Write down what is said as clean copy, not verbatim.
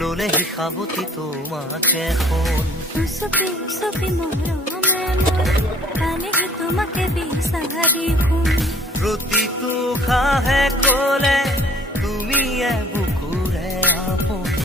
ললে হিসাবতি তোমাকে এখন উচপি উচপি মৰমে মই পালেহি তোমাকে বিচাৰি শুন প্ৰতিটো খাহে ক'লে তুমি